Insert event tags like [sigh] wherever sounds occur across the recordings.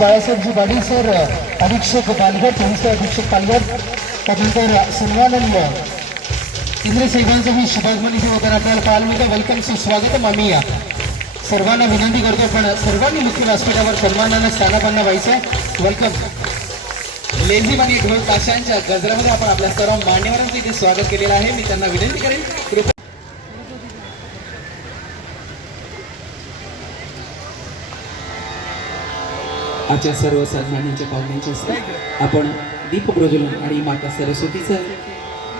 Balasahebji Patil sir अधीक्षक Palghar police अधीक्षक पालघर त्यानंतर सन्मानंद इंद्र साहेबांचं मी शुभागमन इथे होतं आपल्याला पाहायला मिळतं. वेलकम सुस्वागतम आम्ही या. सर्वांना विनंती करतो पण सर्वांनी मुख्य व्यासपीठावर सन्मानानं स्थानापन्न व्हायचं. वेलकम लेझी आणि ढोल ताशांच्या गजरामध्ये आपण आपल्या सर्व मान्यवरांचं इथे स्वागत केलेलं आहे. मी त्यांना विनंती करेन. कृपया आजच्या सर्व सन्मानांच्या पाहुण्यांच्या असतात आपण दीप प्रज्वलन आणि माता सरस्वतीचं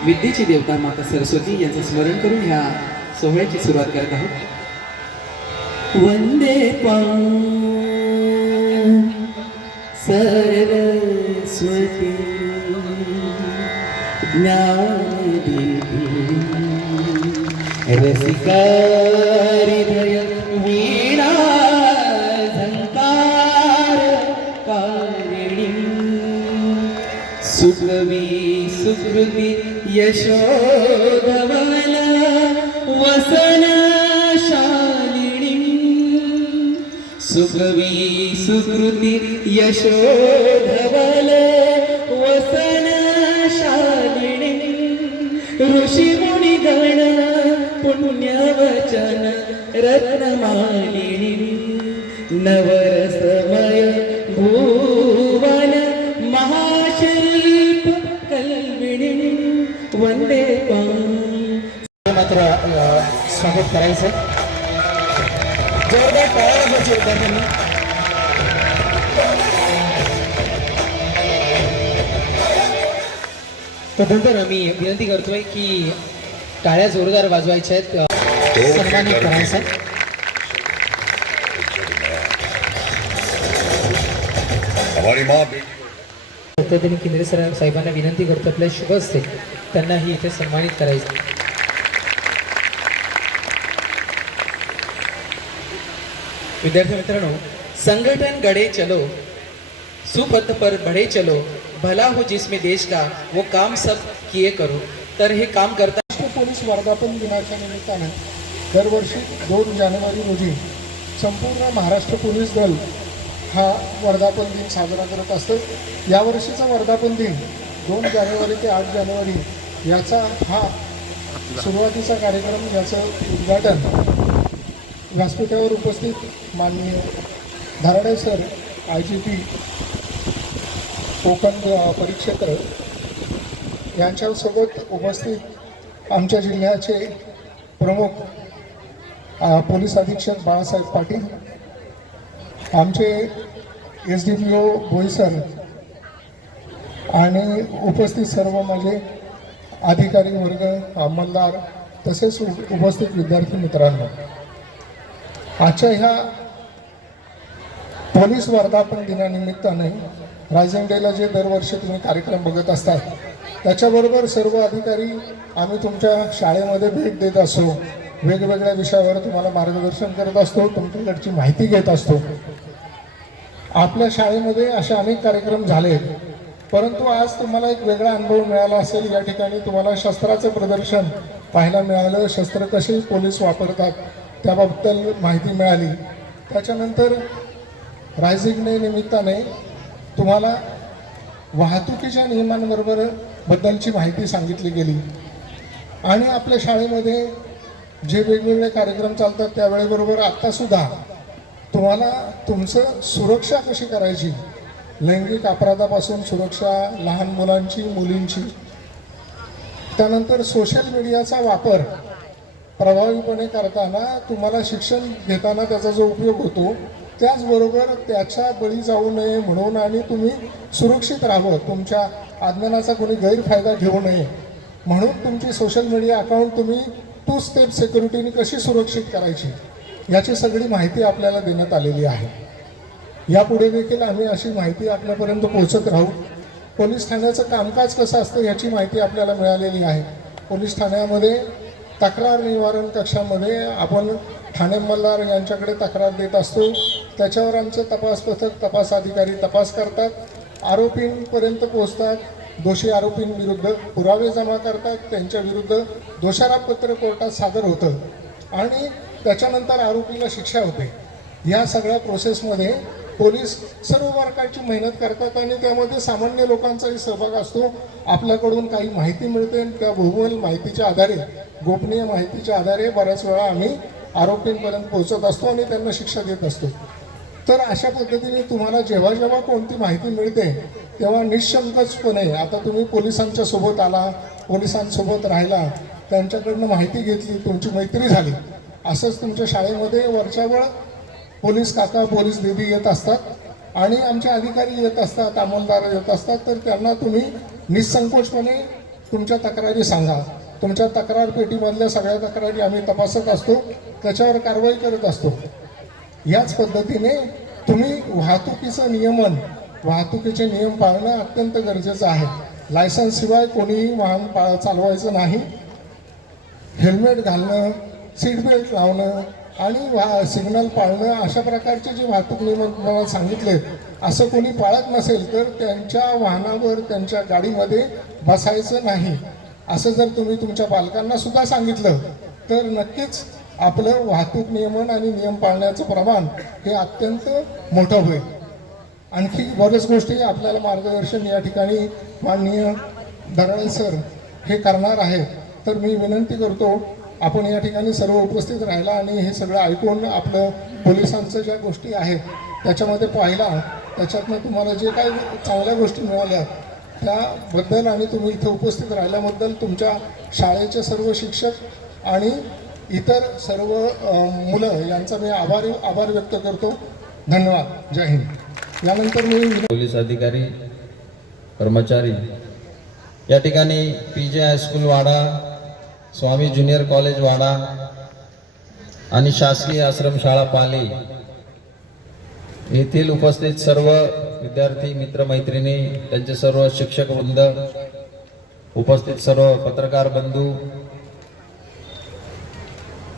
विद्येची देवता माता सरस्वती यांचं स्मरण करून ह्या सोहळ्याची सुरुवात करत आहोत. वंदे सरस्वती रसिका सुखवी सुकृती यशोधवला वसन शालिनी सुकृती यशोधवल वसन शालिनी गण पुण्यवचन रत्नमालिनी. नवरसमय भू करायचं. जोरदार टाळ्या वाजवायच्या विद्यार्थ्यांनी. तदनंतर आम्ही विनंती करतोय की टाळ्या जोरदार वाजवायच्या आहेत. सन्मानित करायचं पद्धतीने केंद्रे सर साहेबांना विनंती करतो आपल्या शुभ असते त्यांनाही इथे सन्मानित करायचं विद्यार्थी मित्रांनो संघटन गड़े चलो सुपथ पर बढ़े चलो भला हो जिसमें देश का वो काम सब किए करो. तर हे काम करता पोलीस वर्धापन दिनाच्या निमित्ताने दरवर्षी दोन जानेवारी रोजी संपूर्ण महाराष्ट्र पोलीस दल हा वर्धापन दिन साजरा करत असतं. यावर्षीचा वर्धापन दिन दोन जानेवारी ते आठ जानेवारी याचा हा सुरुवातीचा कार्यक्रम याचं उद्घाटन व्यासपीठावर उपस्थित माननीय Dharade sir I G P Konkan परिक्षेत्र यांच्यासोबत उपस्थित आमच्या जिल्ह्याचे प्रमुख पोलीस अधीक्षक बाळासाहेब पाटील आमचे S D P O Boisar आणि उपस्थित सर्व माझे अधिकारी वर्ग अंमलदार तसेच उपस्थित विद्यार्थी मित्रांनो. आजच्या ह्या पोलीस वर्धापन दिनानिमित्ताने रायझिंग डेला जे दरवर्षी तुम्ही कार्यक्रम बघत असतात त्याच्याबरोबर सर्व अधिकारी आम्ही तुमच्या शाळेमध्ये भेट देत असतो. वेगवेगळ्या विषयावर तुम्हाला मार्गदर्शन करत असतो तुमच्याकडची माहिती घेत असतो. आपल्या शाळेमध्ये असे अनेक कार्यक्रम झाले. परंतु आज तुम्हाला एक वेगळा अनुभव मिळाला असेल. या ठिकाणी तुम्हाला शस्त्राचं प्रदर्शन पाहायला मिळालं. शस्त्र कसे पोलीस वापरतात त्याबद्दल माहिती मिळाली. त्याच्यानंतर रायझिंग डे निमित्ताने तुम्हाला वाहतुकीच्या नियमांबरोबर बद्दलची माहिती सांगितली गेली. आणि आपल्या शाळेमध्ये जे वेगवेगळे कार्यक्रम चालतात त्यावेळेबरोबर आत्तासुद्धा तुम्हाला तुमचं सुरक्षा कशी करायची? लैंगिक अपराधापासून सुरक्षा लहान मुलांची मुलींची. त्यानंतर सोशल मीडियाचा वापर. प्रभावीपणे करताना तुम्हाला शिक्षण घेताना त्याचा जो उपयोग होतो त्याचबरोबर त्याच्या बळी जाऊ नये म्हणून आणि तुम्ही सुरक्षित राहावं. तुमच्या आज्ञानाचा कोणी गैरफायदा घेऊ नये म्हणून तुमची सोशल मीडिया अकाउंट तुम्ही टू स्टेप सिक्युरिटीने कशी सुरक्षित करायची याची सगळी माहिती आपल्याला देण्यात आलेली आहे. यापुढे देखील आम्ही अशी माहिती आपल्यापर्यंत पोहोचत राहू. पोलीस ठाण्याचं कामकाज कसं असतं याची माहिती आपल्याला मिळालेली आहे. पोलीस ठाण्यामध्ये तक्रार निवारण कक्षामध्ये आपण ठाणे मल्हार यांच्याकडे तक्रार देत असतो. त्याच्यावर आमचं तपास पथक तपास अधिकारी तपास करतात. आरोपींपर्यंत पोहोचतात. दोषी आरोपींविरुद्ध पुरावे जमा करतात. त्यांच्या विरुद्ध दोषारोपपत्र कोर्टात सादर होतं. आणि त्याच्यानंतर आरोपीला शिक्षा होते. या सगळ्या प्रोसेसमध्ये पोलीस सर्व प्रकारची मेहनत करतात आणि त्यामध्ये सामान्य लोकांचाही सहभाग असतो. आपल्याकडून काही माहिती मिळते आणि त्या भूगोल माहितीच्या आधारे गोपनीय माहितीच्या आधारे बऱ्याच वेळा आम्ही आरोपींपर्यंत पोहोचत असतो आणि त्यांना शिक्षा देत असतो. तर अशा पद्धतीने तुम्हाला जेव्हा जेव्हा कोणती माहिती मिळते तेव्हा निशंकचपणे आता तुम्ही पोलिसांच्या सोबत आला पोलिसांसोबत राहिला त्यांच्याकडनं माहिती घेतली तुमची मैत्री झाली असंच तुमच्या शाळेमध्ये वरच्यावर पोलीस काका पोलीस दिदी येत असतात आणि आमचे अधिकारी येत असतात अंमलदार येत असतात तर त्यांना तुम्ही निसंकोचपणे तुमच्या तक्रारी सांगा. तुमच्या तक्रार पेटीमधल्या सगळ्या तक्रारी आम्ही तपासत असतो त्याच्यावर कारवाई करत असतो. याच पद्धतीने तुम्ही वाहतुकीचं नियमन वाहतुकीचे नियम पाळणं अत्यंत गरजेचं आहे. लायसन्सशिवाय कोणीही वाहन पा चालवायचं नाही. हेल्मेट घालणं सीट बेल्ट लावणं आणि वा सिग्नल पाळणं अशा प्रकारचे जे वाहतूक नियम मला सांगितले असं कोणी पाळत नसेल तर त्यांच्या वाहनावर त्यांच्या गाडीमध्ये बसायचं नाही. असं जर तुम्ही तुमच्या पालकांना सुद्धा सांगितलं तर नक्कीच आपलं वाहतूक नियमन आणि नियम पाळण्याचं प्रमाण हे अत्यंत मोठं होईल. आणखी बऱ्याच गोष्टी आपल्याला मार्गदर्शन या ठिकाणी माननीय दराळे सर हे करणार आहेत. तर मी विनंती करतो आपण या ठिकाणी सर्व उपस्थित राहिला आणि हे सगळं ऐकून आपलं पोलिसांचं ज्या गोष्टी आहेत त्याच्यामध्ये पाहिला त्याच्यातनं तुम्हाला जे काही चांगल्या गोष्टी मिळाल्या त्याबद्दल आणि तुम्ही इथं उपस्थित राहिल्याबद्दल तुमच्या शाळेचे सर्व शिक्षक आणि इतर सर्व मुलं यांचा मी आभारी आभार व्यक्त करतो. धन्यवाद. जय हिंद. यानंतर मी पोलीस अधिकारी कर्मचारी या ठिकाणी P J high school Wada Swami junior college Wada आणि शासकीय आश्रमशाळा पाली. येथील उपस्थित सर्व विद्यार्थी मित्रमैत्रिणी त्यांचे सर्व शिक्षक वृंद उपस्थित सर्व पत्रकार बंधू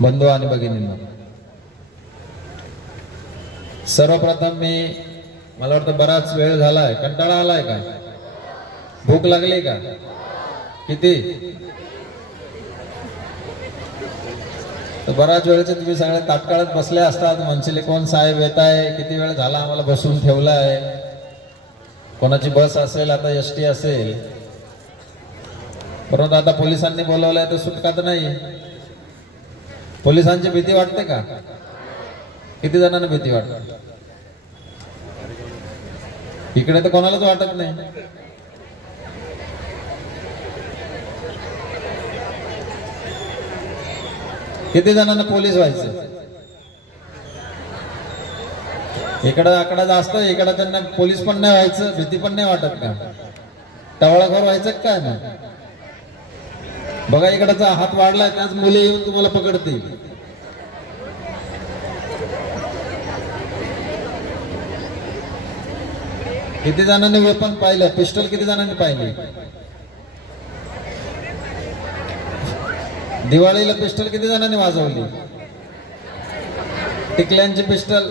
बंधू आणि भगिनींना. सर्वप्रथम मी मला वाटतं बराच वेळ झालाय. कंटाळा आलाय का? भूक लागली का? किती? तर बऱ्याच वेळचे तुम्ही सगळे ताटकाळत बसले असतात. मनशिले कोण साहेब येत आहे? किती वेळ झाला आम्हाला बसून ठेवलाय? कोणाची बस असेल आता एस टी असेल. परंतु आता पोलिसांनी बोलवलंय तर सुटका तर नाही. पोलिसांची भीती वाटते का? किती जणांना भीती वाटते? इकडे तर कोणालाच वाटत नाही. किती जणांना पोलीस व्हायचं? इकडं आकडा जास्त इकडं त्यांना पोलीस पण नाही व्हायचं भीती पण नाही वाटत का? टवळाखोर व्हायचं काय ना बघा इकडचा हात वाढलाय त्याच मुली येऊन तुम्हाला पकडतील. किती जणांनी वेपन पाहिलं? पिस्टल किती जणांनी पाहिले? दिवाळीला पिस्टल किती जणांनी वाजवली? टिकल्यांची पिस्टल.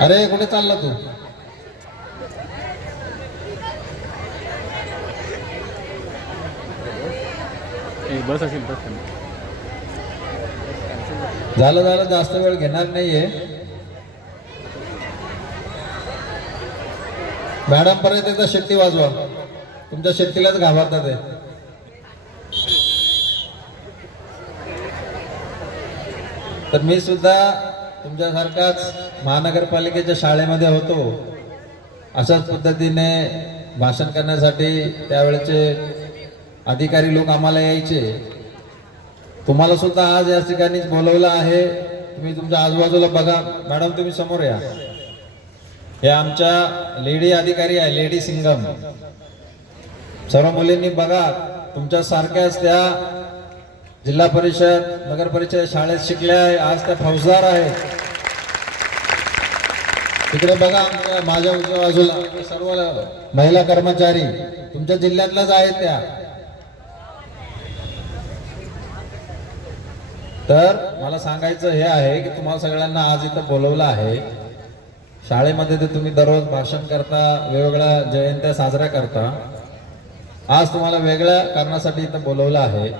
अरे कुठे चालला तू? बस असेल झालं झालं जास्त वेळ घेणार नाहीये. मॅडम परत एकदा शेट्टी वाजवा. तुमच्या शेट्टीलाच घाबरतात ते. तर मी सुद्धा तुमच्यासारखाच महानगरपालिकेच्या शाळेमध्ये होतो. अशाच पद्धतीने भाषण करण्यासाठी त्यावेळेचे अधिकारी लोक आम्हाला यायचे. तुम्हाला सुद्धा आज या ठिकाणी बोलवलं आहे. तुम्ही तुमच्या आजूबाजूला बघा. मॅडम तुम्ही समोर या. हे आमच्या लेडी अधिकारी आहे लेडी सिंगम सर्व मुलींनी बघा तुमच्या सारख्याच त्या जिल्हा परिषद नगर परिषद शाळेत शिकल्या आहे आज त्या फौजदार आहेत. तिकडे बघा आमच्या माझ्या उजव्या बाजूला सर्व महिला कर्मचारी तुमच्या जिल्ह्यातल्याच आहेत त्या. तर मला सांगायचं हे आहे की तुम्हाला सगळ्यांना आज इथं बोलवलं आहे. शाळेमध्ये ते तुम्ही दररोज भाषण करता वेगवेगळ्या जयंत्या साजऱ्या करता. आज तुम्हाला वेगळ्या कारणासाठी इथं बोलवलं आहे.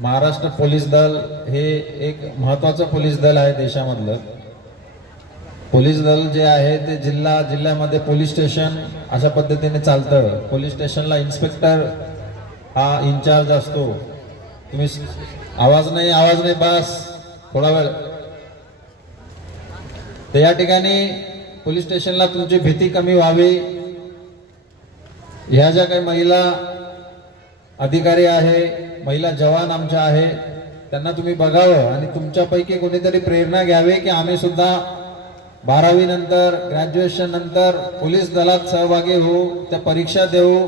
महाराष्ट्र पोलीस दल हे एक महत्वाचं पोलीस दल आहे देशामधलं. पोलीस दल जे आहे ते जिल्हा जिल्ह्यामध्ये पोलीस स्टेशन अशा पद्धतीने चालतं. पोलीस स्टेशनला इन्स्पेक्टर हा इन्चार्ज असतो. तुम्ही आवाज नाही आवाज नाही बस थोडा वेळ. तर या ठिकाणी पोलीस स्टेशनला तुमची भीती कमी व्हावी. ह्या ज्या काही महिला अधिकारी आहे महिला जवान आमच्या आहे त्यांना तुम्ही बघावं आणि तुमच्यापैकी कोणीतरी प्रेरणा घ्यावी की आम्ही सुद्धा बारावी नंतर ग्रॅज्युएशन नंतर पोलीस दलात सहभागी होऊ त्या परीक्षा देऊ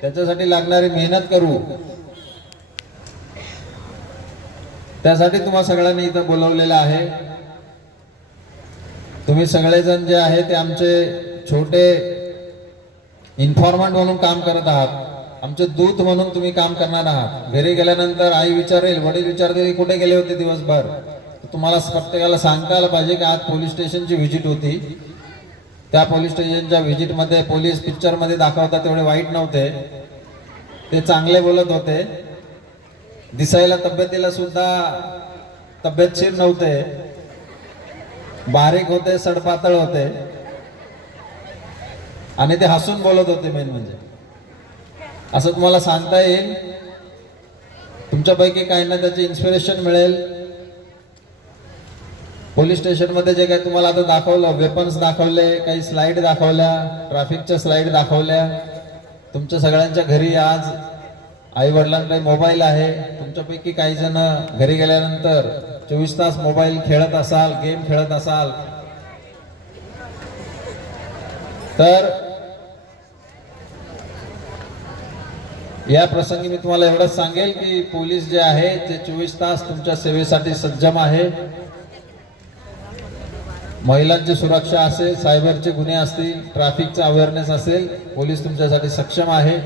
त्याच्यासाठी लागणारी मेहनत करू. त्यासाठी तुम्हा सगळ्यांनी इथं बोलवलेलं आहे. तुम्ही सगळेजण जे आहे ते आमचे छोटे इन्फॉर्मंट म्हणून काम करत आहात. आमचे दूत म्हणून तुम्ही काम करणार आहात. घरी गेल्यानंतर आई विचारेल वडील विचारतील कुठे गेले होते दिवसभर? तुम्हाला प्रत्येकाला सांगता आलं पाहिजे की आज पोलीस स्टेशनची व्हिजिट होती. त्या पोलीस स्टेशनच्या व्हिजिटमध्ये पोलीस पिक्चरमध्ये दाखवतात तेवढे वाईट नव्हते. ते चांगले बोलत होते. दिसायला तब्येतीला सुद्धा तब्येतशीर नव्हते. बारीक होते सडपातळ होते. आणि ते हसून बोलत होते मेन म्हणजे. असं तुम्हाला सांगता येईल. तुमच्यापैकी काही ना त्याचे इन्स्पिरेशन मिळेल. पोलीस स्टेशनमध्ये जे काही तुम्हाला आता दाखवलं वेपन्स दाखवले काही स्लाईड दाखवल्या ट्रॅफिकच्या स्लाईड दाखवल्या. तुमच्या सगळ्यांच्या घरी आज आई वडिलांकडे मोबाईल आहे. तुमच्यापैकी काही जण घरी गेल्यानंतर चोवीस तास मोबाईल खेळत असाल गेम खेळत असाल. तर या प्रसंगी मी तुम्हाला एवढंच सांगेल की पोलीस जे आहे ते चोवीस तास तुमच्या सेवेसाठी सज्जम आहे. महिलांची सुरक्षा असेल सायबरचे गुन्हे असतील ट्रॅफिकचा अवेअरनेस असेल पोलीस तुमच्यासाठी सक्षम आहे.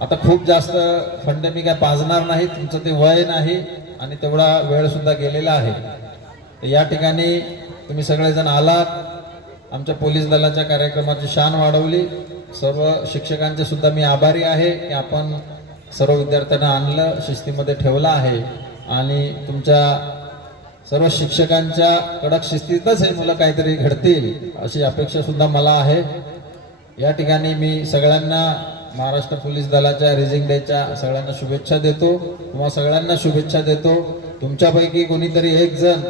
आता खूप जास्त फंड मी काय पाजणार नाही तुमचं ते वय नाही. आणि तेवढा वेळ सुद्धा गेलेला आहे. तर या ठिकाणी तुम्ही सगळेजण आलात. आमच्या पोलीस दलाच्या कार्यक्रमाची शान वाढवली. सर्व शिक्षकांचे सुद्धा मी आभारी आहे की आपण सर्व विद्यार्थ्यांना आणलं शिस्तीमध्ये ठेवलं आहे. आणि तुमच्या सर्व शिक्षकांच्या कडक शिस्तीतच हे मुलं काहीतरी घडतील अशी अपेक्षा सुद्धा मला आहे. या ठिकाणी मी सगळ्यांना महाराष्ट्र पोलीस दलाच्या रेझिंग डेच्या सगळ्यांना शुभेच्छा देतो. तुम्हा सगळ्यांना शुभेच्छा देतो. तुमच्यापैकी कोणीतरी एक जण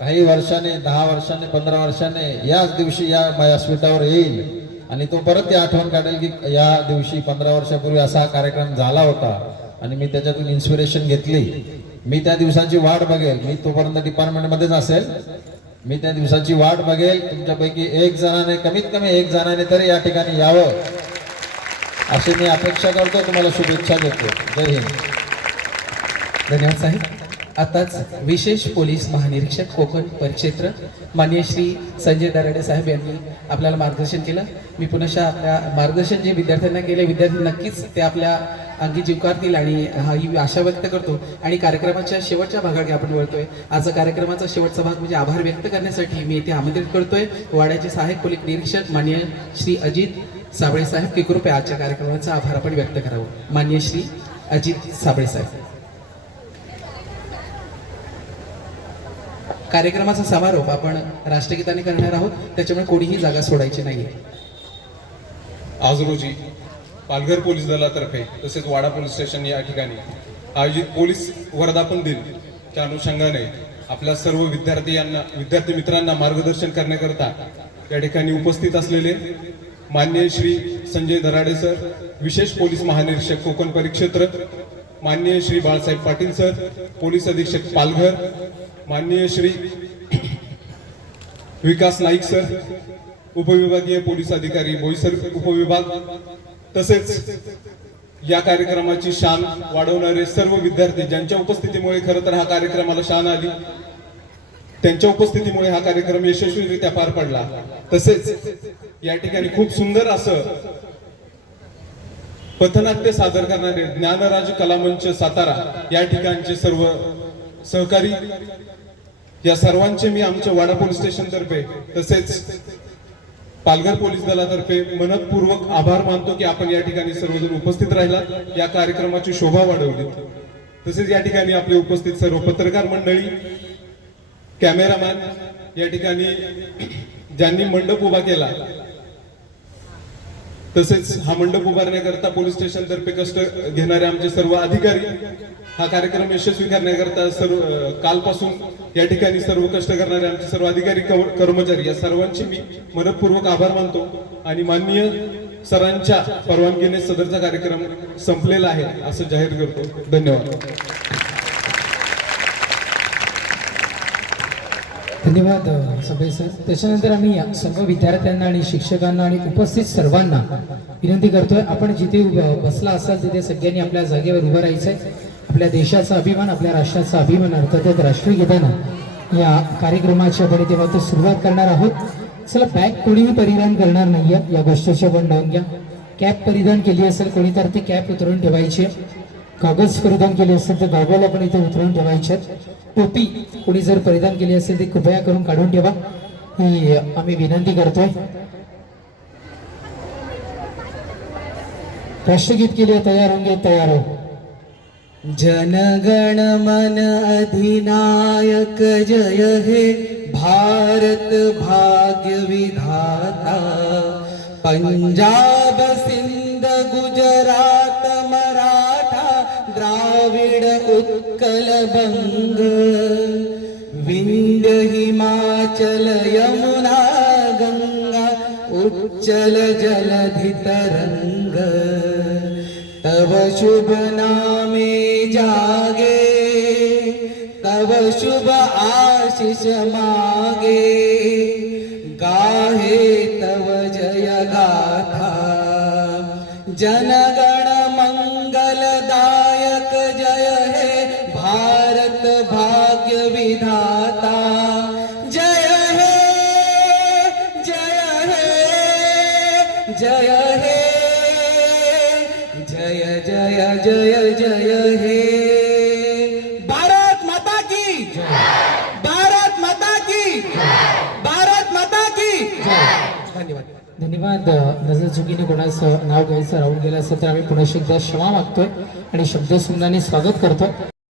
काही वर्षाने दहा वर्षाने पंधरा वर्षाने याच दिवशी या व्यासपीठावर येईल आणि तो परत ती आठवण काढेल की या दिवशी पंधरा वर्षापूर्वी असा हा कार्यक्रम झाला होता आणि मी त्याच्यातून इन्स्पिरेशन घेतली. मी त्या दिवसाची वाट बघेल. मी तोपर्यंत डिपार्टमेंटमध्येच असेल. मी त्या दिवसाची वाट बघेल. तुमच्यापैकी एक जणाने कमीत कमी एक जणाने तरी या ठिकाणी यावं. अशी मी अपेक्षा करतो तुम्हाला शुभेच्छा देतो. जय हिंद. धन्यवाद साहेब. आताच विशेष पोलीस महानिरीक्षक कोकण परिक्षेत्र मान्य श्री संजय दराडे साहेब यांनी आपल्याला मार्गदर्शन केलं. मी पुनशा आपल्या मार्गदर्शन जे विद्यार्थ्यांना केले विद्यार्थी नक्कीच ते आपल्या अंगी जीवकारतील आणि हा ही आशा व्यक्त करतो. आणि कार्यक्रमाच्या शेवटच्या भागाकडे आपण वळतोय. आजचा कार्यक्रमाचा शेवटचा भाग म्हणजे आभार व्यक्त करण्यासाठी मी इथे आमंत्रित करतोय. वाड्याचे सहाय्यक पोलीस निरीक्षक मान्य श्री अजित साबळे साहेब की कृपया आजच्या कार्यक्रमाचा आभार आपण व्यक्त करावं. मान्य श्री अजित साबळे साहेब. कार्यक्रमाचा समारोप आपण राष्ट्रगीताने करणार आहोत. त्याच्यामुळे कोणीही जागा सोडायची नाही आज रोजी पालघर पोलीस दलातर्फे तसेच वाडा पोलीस स्टेशन या ठिकाणी आयोजित पोलीस वर्धापन दिन च्या अनुषंगाने आपल्या सर्व विद्यार्थी यांना विद्यार्थी मित्रांना मार्गदर्शन करण्याकरता या ठिकाणी उपस्थित असलेले मान्य श्री संजय दराडे सर विशेष पोलीस महानिरीक्षक कोकण परिक्षेत्र माननीय श्री बाळासाहेब पाटील सर पोलीस अधीक्षक पालघर माननीय श्री [clears throat] विकास नाईक सर उपविभागीय पोलीस अधिकारी बोईसर उपविभाग तसेच या कार्यक्रमाची शान वाढवणारे सर्व विद्यार्थी ज्यांच्या उपस्थितीमुळे खरं तर हा कार्यक्रमाला शान आली त्यांच्या उपस्थितीमुळे हा कार्यक्रम यशस्वीरित्या पार पडला. तसेच या ठिकाणी खूप सुंदर असं पथनाट्य सादर करणारे ज्ञानराज कलामंच सातारा या ठिकाणचे सर्व सहकारी या सर्वांचे मी आमच्या वाडा पोलीस स्टेशन तर्फे तसेच पालघर पोलीस दलातर्फे मनपूर्वक आभार मानतो की आपण या ठिकाणी सर्वजण उपस्थित राहिलात. या कार्यक्रमाची शोभा वाढवली. तसेच या ठिकाणी आपले उपस्थित सर्व पत्रकार मंडळी कॅमेरामॅन या ठिकाणी ज्यांनी मंडप उभा केला तसेच हा मंडप उभारण्याकरता पोलीस स्टेशन तर्फे कष्ट घेणारे आमचे सर्व अधिकारी हा कार्यक्रम यशस्वी करण्याकरता सर्व कालपासून या ठिकाणी सर्व कष्ट करणारे आमचे सर्व अधिकारी कर्मचारी या सर्वांचे मी मनपूर्वक आभार मानतो आणि माननीय सरांच्या परवानगीने सदरचा कार्यक्रम संपलेला आहे असं जाहीर करतो. धन्यवाद. धन्यवाद सभे सर त्याच्यानंतर आम्ही या सर्व विद्यार्थ्यांना आणि शिक्षकांना आणि उपस्थित सर्वांना विनंती करतोय आपण जिथे बसला असाल तिथे सगळ्यांनी आपल्या जागेवर उभं राहायचंय. आपल्या देशाचा अभिमान आपल्या राष्ट्राचा अभिमान अर्थात राष्ट्रगीतानं या कार्यक्रमाच्या आपण सुरुवात करणार आहोत. चला बॅग कोणीही परिधान करणार नाहीये या गोष्टीची पण नोंद घ्या. कॅप परिधान केली असेल कोणी तर ती कॅप उतरून ठेवायची आहे. कागद परिधान केले असेल तर गावाला पण इथे उतरवून ठेवायचे टोपी कोणी जर परिधान केली असेल ती कृपया करून काढून ठेवा. ही आम्ही विनंती करतोय. राष्ट्रगीत केले तयार होंगे तयार हो. जनगण मन अधिनायक जय हे भारत भाग्य विधाता। पंजाब सिंध गुजरात भंग बंग विंध्य हिमाचल यमुना गंगा उच्चल जलधि तरंग तव शुभ नामे जागे तव शुभ आशीष मागे। गाहे तव जय गाथा। जनगा चुकीने कोणाचं नाव घ्यायचं राहून गेलं असेल तर आम्ही पुन्हा एकदा क्षमा मागतोय आणि शब्दसुमनाने स्वागत करतो